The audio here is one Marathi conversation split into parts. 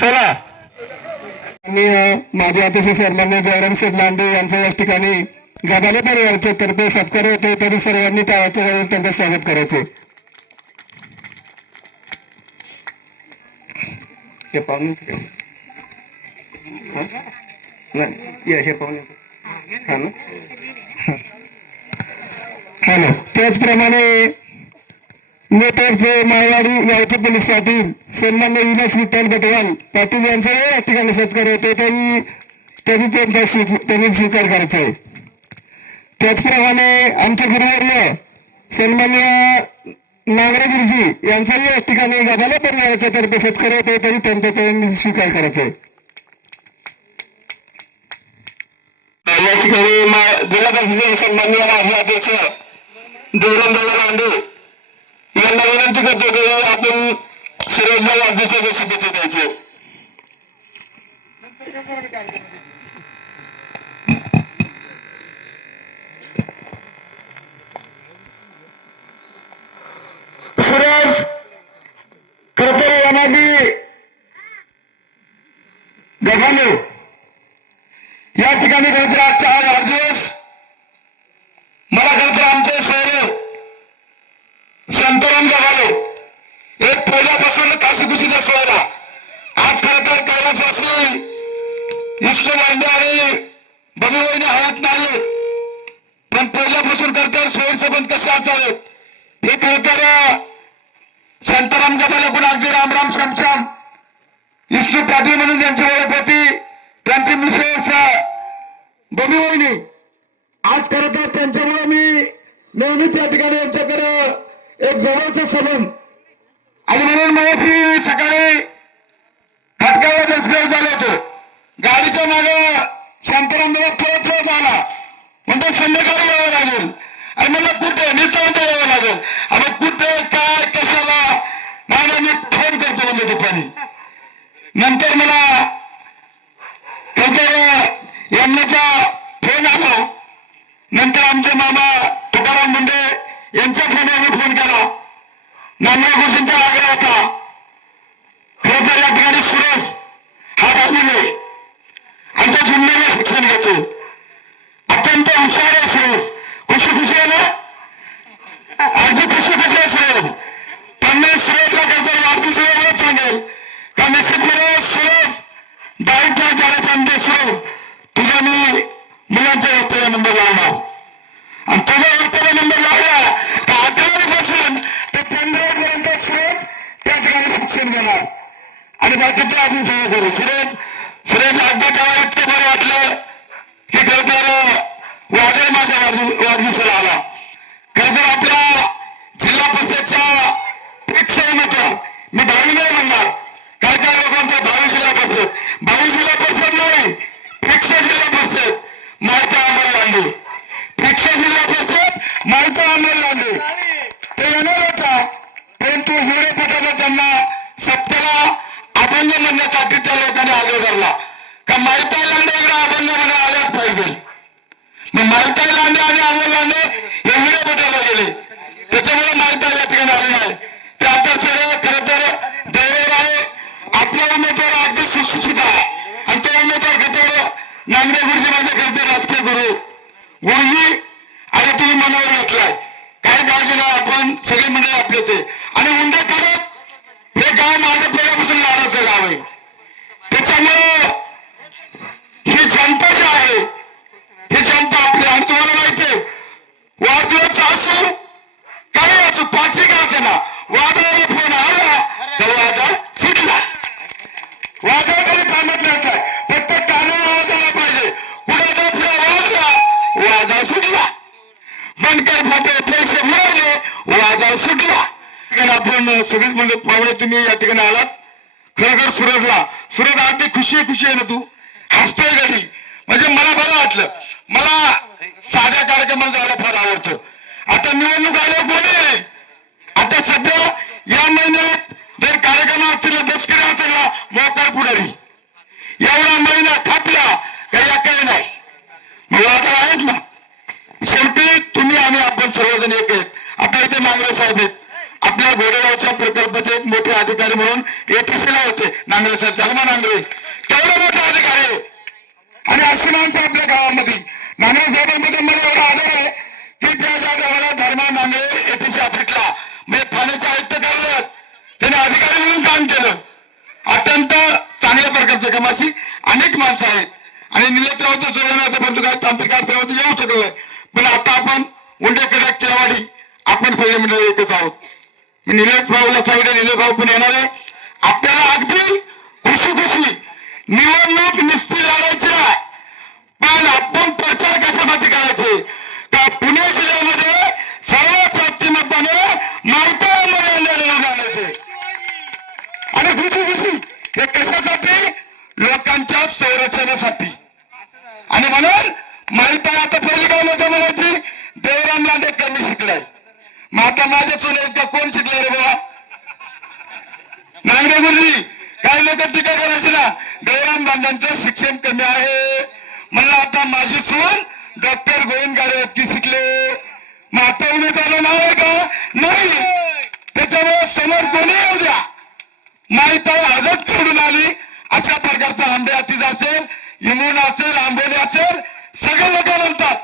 चला आणि माझे अतिशय सन्मान्य जयराम शेठ लांडे यांच्या या ठिकाणी गदाले परिवाराच्या तर्फे सत्कार होते, तरी सर्वांनी टाळ्याच्या वेळेस त्यांचं स्वागत करायचे. हे पाहुणे हे पाहुणे हा ना. हॅलो. त्याचप्रमाणे नेतृत्व माळवाडी गावचे पोलीस पाटील सन्मान्य विलास विठ्ठल गटवाल पाटील यांचा या ठिकाणी सत्कार होते, त्यांनी स्वीकार करायचा आहे. त्याचप्रमाणे आमचे गुरुवर्य सन्मान्य नागरे गुरुजी यांचाही या ठिकाणी गदाले परिवाराच्या तर्फे सत्कार होते, तरी त्यांनी स्वीकार करायचा आहे. या ठिकाणी जिल्हा परिषदेचे सन्माननीय माजी अध्यक्ष देवरामदादा लांडे यांना विनंती करतो की आपण सुरेशला वाढदिवसाच्या शुभेच्छा द्यायचे. सुरेश खरतर यामागे गव्हाणे या ठिकाणी खरतर आजचा हा वाढदिवस मला खरतर आमचे शहर शांताराम गव्हाणे एक पहिल्यापासून काशीकुशीचा सोहळा आज खरं तर कैलासवासी इष्ट लांडे आणि बलुवईने हयात नाही, पण पहिल्यापासून खरतर सोयी संबंध कसे असावेत हे खरं तर शांताराम गव्हाणे कोण अगदी रामराम श्यामश्याम विष्णू पाटील म्हणून त्यांची ओळख होती. त्यांची मिसेस बलुवईने आज खरं तर त्यांच्यामुळे मी नेहमीच या ठिकाणी यांच्याकडे एक जवळचा संबंध आणि म्हणून मगाशी सकाळी खटकावर दसऱ्या झाले होतो. गाडीच्या मागे शांताराम देवा पळत आला, म्हणजे संध्याकाळी यावं लागेल आणि मला कुठे निसंत यावं लागेल. आणि कुठे काय कशाला नाही मी फोन करतो म्हणजे दुपारी. नंतर मला यांनाचा फोन आला. नंतर आमचे मामा तुकाराम मुंडे यांच्या फोनवर फोन केला. नांदेड गोष्टींचा आग्रह होता. खरं तर या ठिकाणी सुरेश हा बाजूने आमच्या जिल्ह्याला शिक्षण घेतो, अत्यंत हुशार आहे सुरेश. खुशी आहे ना, अगदी खुशी आहे सुरेश. त्यांनी सुरेशला खरं वाढदिवस सांगेल का निश्चितपणे सुरेश डायरेक्टर करायचा म्हणजे सुरेश तुझ्या मी मुलांच्या व्यक्तीला नंबर लावणार आणि तुझ्या व्यक्तीला नंबर लावला तर 11 पासून ते 15 पर्यंत सुरेश त्या ठिकाणी शिक्षण घेणार आणि बाकीचे अजून सगळं करू. सुरेश अगदी त्याला इतकं बरं वाटलं की खरं तर वादळ माझ्या वाढदिवसाला आला. खरं तर आपल्या जिल्हा परिषदच्या प्रेक्षक मी 22 नाही म्हणणार, काय काय लोकांचा 22 जिल्हा परिषद नाही, प्रेक्षक जिल्हा परिषद माहिती आम्हाला लागली. प्रेक्षक जिल्हा परिषद माहिती आम्हाला लागली ते येणार होता, परंतु हिरे पटाला त्यांना सत्तेला अभंग म्हणण्यासाठी त्या लोकांनी आग्रह धरला का माहिती लांडे इकडे अभंग मध्ये आल्याच पाहिजे. मग माहिती लांडे आणि अमोल लांडे हे हिरे पटाला गेले, त्याच्यामुळे माहिती या ठिकाणी आले नाही. ते आता सर्व खरं तर दैव आहे. आपला उमेदवार अगदी सुशिक्षित आहे आणि तो उमेदवार खरं नांगरे गुरुजी माझे खरं राजकीय गुरुजी आणि तुम्ही मनावर घेतलाय, काही काळजी नाही. आपण सगळे मंडळी आपलेच आहे आणि उंडे करत हे गाव माझ्या पहिल्यापासून लाडाचं गाव आहे. त्याच्यामुळे ही जनता जी आहे ही जनता आपली आणि तुम्हाला माहिती आहे वाढदिवस असो काही असो पाचही का असे ना वादळाला फोन आला तर वादळ सुटला. वादळ कधी थांबत नाही, फक्त कानावर आवाज आला पाहिजे. कुठे डोफला वाजला वादळ सुटला, बनकर फाटे पैसे मिळवले वादळ सुटला. आपण सगळीच म्हणजे पाहुणे तुम्ही या ठिकाणी आलात. खरोखर सुरज अगदी खुशी आहे ना, तू हसतोय घडी म्हणजे मला बरं वाटलं. मला साध्या कार्यक्रमाला जायला फार आवडतं. आता निवडणूक आल्यावर कोणी आहे आता सध्या या महिन्यात जर कार्यक्रम असतील दसकरी असेल ना मोकार पुढारी एवढा महिना थापला काही काही नाही. नांगरे साहेब आहेत. आपल्या घोडेगावच्या प्रकल्पाचे एक मोठे अधिकारी म्हणून एटीसीला होते नांगरे साहेब, धर्मा नांगरे, तेवढे मोठे अधिकारी. आणि अशी माणसं आपल्या गावामध्ये. नांगरे साहेबांमध्ये मला एवढा आदर आहे की त्या ज्या गावाला धर्मा नांगरे एटीसी ऑफिसला म्हणजे ठाण्याचे आयुक्त करले, त्याने अधिकारी म्हणून काम केलं. अत्यंत चांगल्या प्रकारचे कमाशी अनेक माणसं आहेत. आणि निलेश राऊत जोडले नव्हते, परंतु काही तांत्रिक अडचणीवरती येऊ शकलोय. पण आता आपण उंडेकडे केवाडी आपण सगळे मंडळी एकच आहोत. मी निलेश भाऊला सांगितलं, निलेश भाऊ पण येणार आहे. आपल्याला अगदी खुशी खुशी निवडणूक निश्चित लढायची आहे, पण आपण प्रचार कशासाठी करायचे का पुणे जिल्ह्यामध्ये सर्व शक्तिमत्ताने माहिती आणायचे. आणि खुशी खुशी हे कशासाठी? लोकांच्या संरक्षणासाठी. आणि म्हणून माहिती आहे आता पहिली काय लोक म्हणायची देवराम लांडे कमी शिकलाय. मग आता माझ्या सोन्या कोण शिकले रे बाबा? नांगरे गुरुजी. काही लोक टीका करायची ना देवराम लांडेंचं शिक्षण कमी आहे. म्हणलं आता माझी सून डॉक्टर गोविंदगाडे इतकी शिकले, मग आता उमेदवार नाव आहे का? नाही. त्याच्यामुळे समोर कोणी येऊ द्या, माहिती आजच सोडून आली. अशा प्रकारचा आंबे अतिज असेल, इमून असेल, आंबोली असेल, सगळे लोक म्हणतात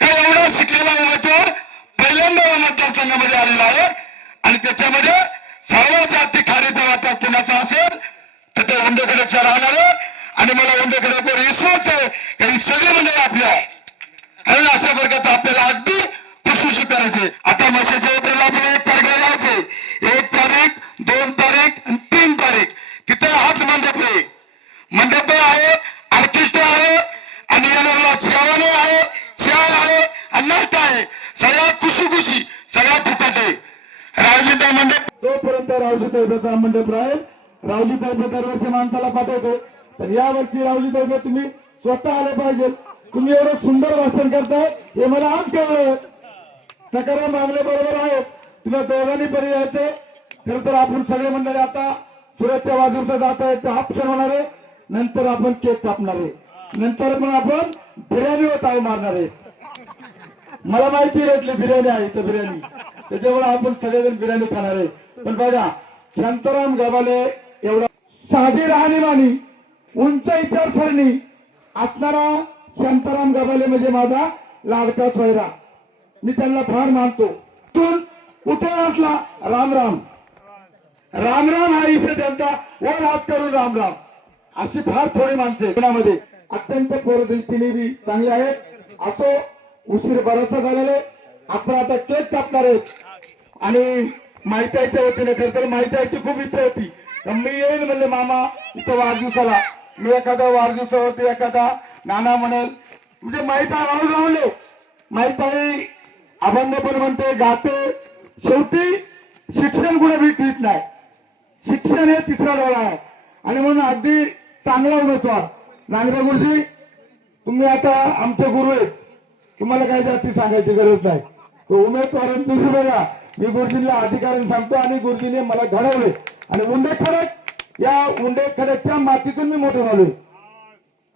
का एवढा शिकलेला उमेदवार पहिल्यांदा मतदारसंघामध्ये आलेला आहे. आणि त्याच्यामध्ये सर्व जाती खारीचा वाटा कुणाचा असेल तर ते उंडेकडेचा राहणार आहे. आणि मला उंडेकडेवर विश्वास आहे की ही सगळी मंडळी आपल्या आहे. आणि अशा प्रकारचं आपल्याला अगदी खुशी करायचे. आता मशाच्या यात्रेला आपण 1 तारखेला जायचे. 1 तारीख, 2 तारीख आणि 3 तारीख तिथे हाच मंडप आहे. मंडप आहे, ऑर्केस्ट्रा आहे आणि येणारा जेवण आहे, शाळ आहे आणि नाश्ता आहे. सगळ्या खुशी खुशी, सगळ्या फुकट आहे. रावजीचा मंडप तोपर्यंत रावजी तैबेचा मंडप राहील. रावजी तैबे दरवर्षी माणसाला पाठवतो, पण यावर्षी रावजी तैबे तुम्ही स्वतः आले पाहिजे. तुम्ही एवढं सुंदर भाषण करताय हे मला आज कळलं. सकाराम मागले बरोबर आहे, तुम्ही दोघांनी पण यायचे. खरं तर आपण सगळे मंडळी आता सुरतच्या वाढदिवसात जात आहे, ते ऑप्शन होणार आहे. नंतर आपण केक कापणार आहे, नंतर मग आपण बिर्याणीवर ताव मारणार आहे. मला माहिती भेटली बिर्याणी आहे तर बिर्याणी, त्याच्यामुळे आपण सगळेजण बिर्याणी खाणार आहे. पण बघा शांताराम गव्हाले एवढा साधी राहणीमानी, उंच विचारसरणी असणारा शांताराम गव्हाले म्हणजे माझा लाडका सोयरा. मी त्यांना फार मानतो. कुठे असला राम राम राम राम हा विषय त्यांचा, वर हात करून राम राम. अशी फार थोडी माणसे पुण्यामध्ये अत्यंत पोरदिलपणे बी चांगले आहेत. असो उशीर बराचसा झालेला आहे. आपण आता केक कापणार आहेत. आणि माहितीच्या वतीने खरं तर माहितीची खूप इच्छा होती, मी येईल म्हणले मामा इथं वाढदिवसाला. मी एखादा वाढदिवसावरती एखादा नाना म्हणेल म्हणजे माहिती राहले. माहिती अभंग पण म्हणते, गाते. शेवटी शिक्षण कुठे भेटत नाही. शिक्षण हे तिसरा डोळा आहे. आणि म्हणून अगदी चांगला उमेदवार नांगरे गुरुजी, तुम्ही आता आमचे गुरु आहेत, तुम्हाला काही जास्ती सांगायची गरज नाही. तो उमेदवार तुझी बघा, मी गुरुजींना अधिकाऱ्यांनी सांगतो. आणि गुरुजीने मला घडवले आणि उंडेखडक, या उंडेखडकच्या मातीतून मी मोठे झालोय.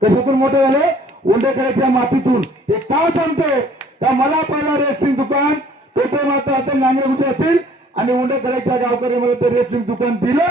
कशातून मोठे झाले? उंडेखडकच्या मातीतून. हे का सांगतोय तर मला पहिला रेस्टिंग दुकान पेट्रोल मात्र आता नांगरे गुरुजी असतील आणि उंडेखडकच्या गावकरी मला ते रेस्टिंग दुकान दिलं.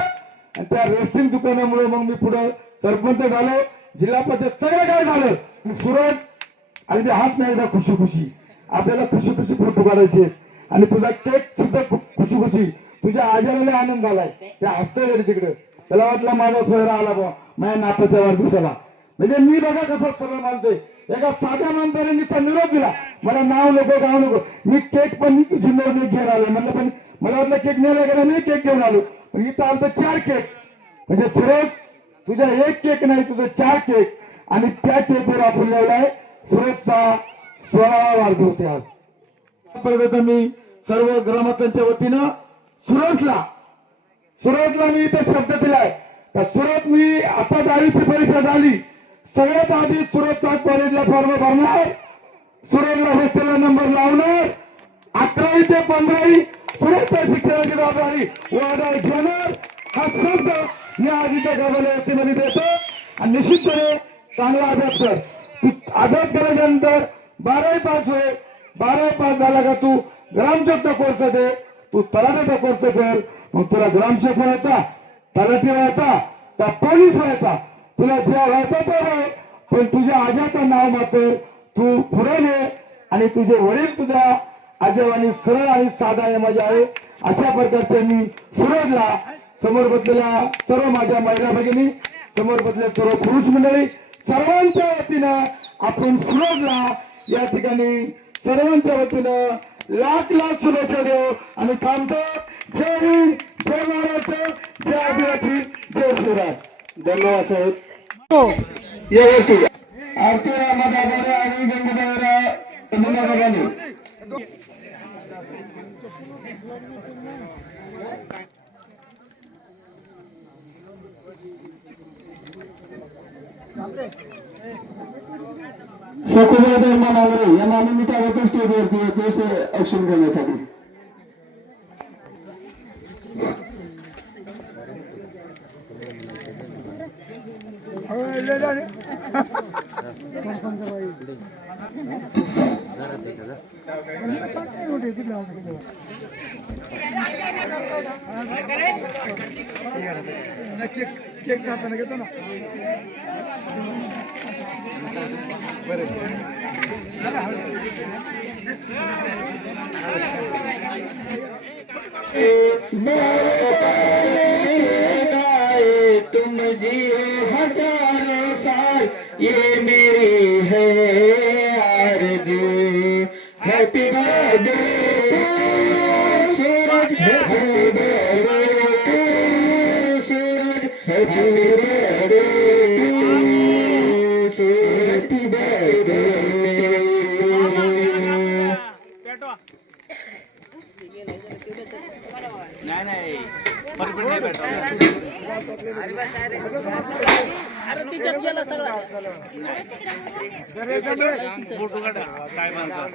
आणि त्या रेस्टिंग दुकानामुळे मग मी पुढे सरपंच झालो, जिल्हा परिषद सगळं काय झालं. सुरत आणि ते हाच नाही खुशी खुशी आपल्याला खुशी खुशी फोटो काढायचे. आणि तुझा केक सुद्धा खुशी खुशी, तुझ्या आजाराला आनंद झालाय, त्या हसतोय तिकडे. त्याला वाटलं माझा सोयरा आला बा माझ्या नाताच्या वाढदिवसाला. म्हणजे मी बघा कसं सरळ मानतोय. एका साध्या माणसाने मी निरोप दिला, मला नाव नको गाव नको. मी केक पण जुन्नर मी घेऊन आलो म्हणलं, पण मला वाटलं केक नेला गेला, मी केक घेऊन आलो. पण इथं आलं 4 केक. म्हणजे सुरेश तुझ्या 1 केक नाही, तुझं 4 केक. आणि त्या केकवर आपण लावलाय सुरेशचा 16वा वाढदिवस आज. प्रथम मी सर्व ग्रामस्थांच्या वतीनं सुरतला मी इथं शब्द दिलाय. सुरत मी आता 10वी परीक्षा झाली, सगळ्यात आधी सुरतचा कॉलेजला फॉर्म भरणार, सुरतला हॉस्टेलला नंबर लावणार, 11वी ते 15वी सुरतच्या शिक्षणाची जबाबदारी वाढायला घेणार. हा शब्द मी आधीच्या गावाला वतीमध्ये देतो. आणि निश्चितपणे चांगला अभ्यास कर. तू अभ्यास केल्यानंतर 12वी पास होईल. 12वी पास झाला का तू ग्रामसेवकचा कोर्स दे, तू तलाठ्याचा कोर्स कर. मग तुला ग्रामसेवक व्हायचा, तलाठी व्हायचा, का पोलीस व्हायचा, तुला जे व्हायचं ते व्हाय. पण तुझ्या आजाचं नाव मात्र तू पुढे ने आणि तुझे वडील तुझ्या आजोबांनी सरळ आणि साधा मजा आहे. अशा प्रकारचे मी सुरजला समोर बसलेल्या सर्व माझ्या महिला भगिनी, समोर बसलेल्या सर्व पुरुष मंडळी, सर्वांच्या वतीनं आपण सुरजला या ठिकाणी सर्वांच्या वतीनं लाख लाख शुभेच्छा देऊ आणि थांबतो. जय हिंद, जय महाराष्ट्र, जय आदिवासी, जय सुरज. धन्यवाद साहेब. यावरती आरती रामादाबारे आणि गंगाबाईरा तमिळनाडू. सकुबाई धर्मानावरे या माननीय त्या स्टेजवरती औक्षण करण्यासाठी केक काढताना घेतो ना. तुम जियो हजारों साल, ये मेरी है आरज़ू. Happy birthday Suraj, happy birthday Suraj, happy birthday Suraj, happy birthday. नाही नाही परफेक्ट नाही भेटत. अरे तिच्यात गेला सगळा फोटो काढा काय म्हणतात.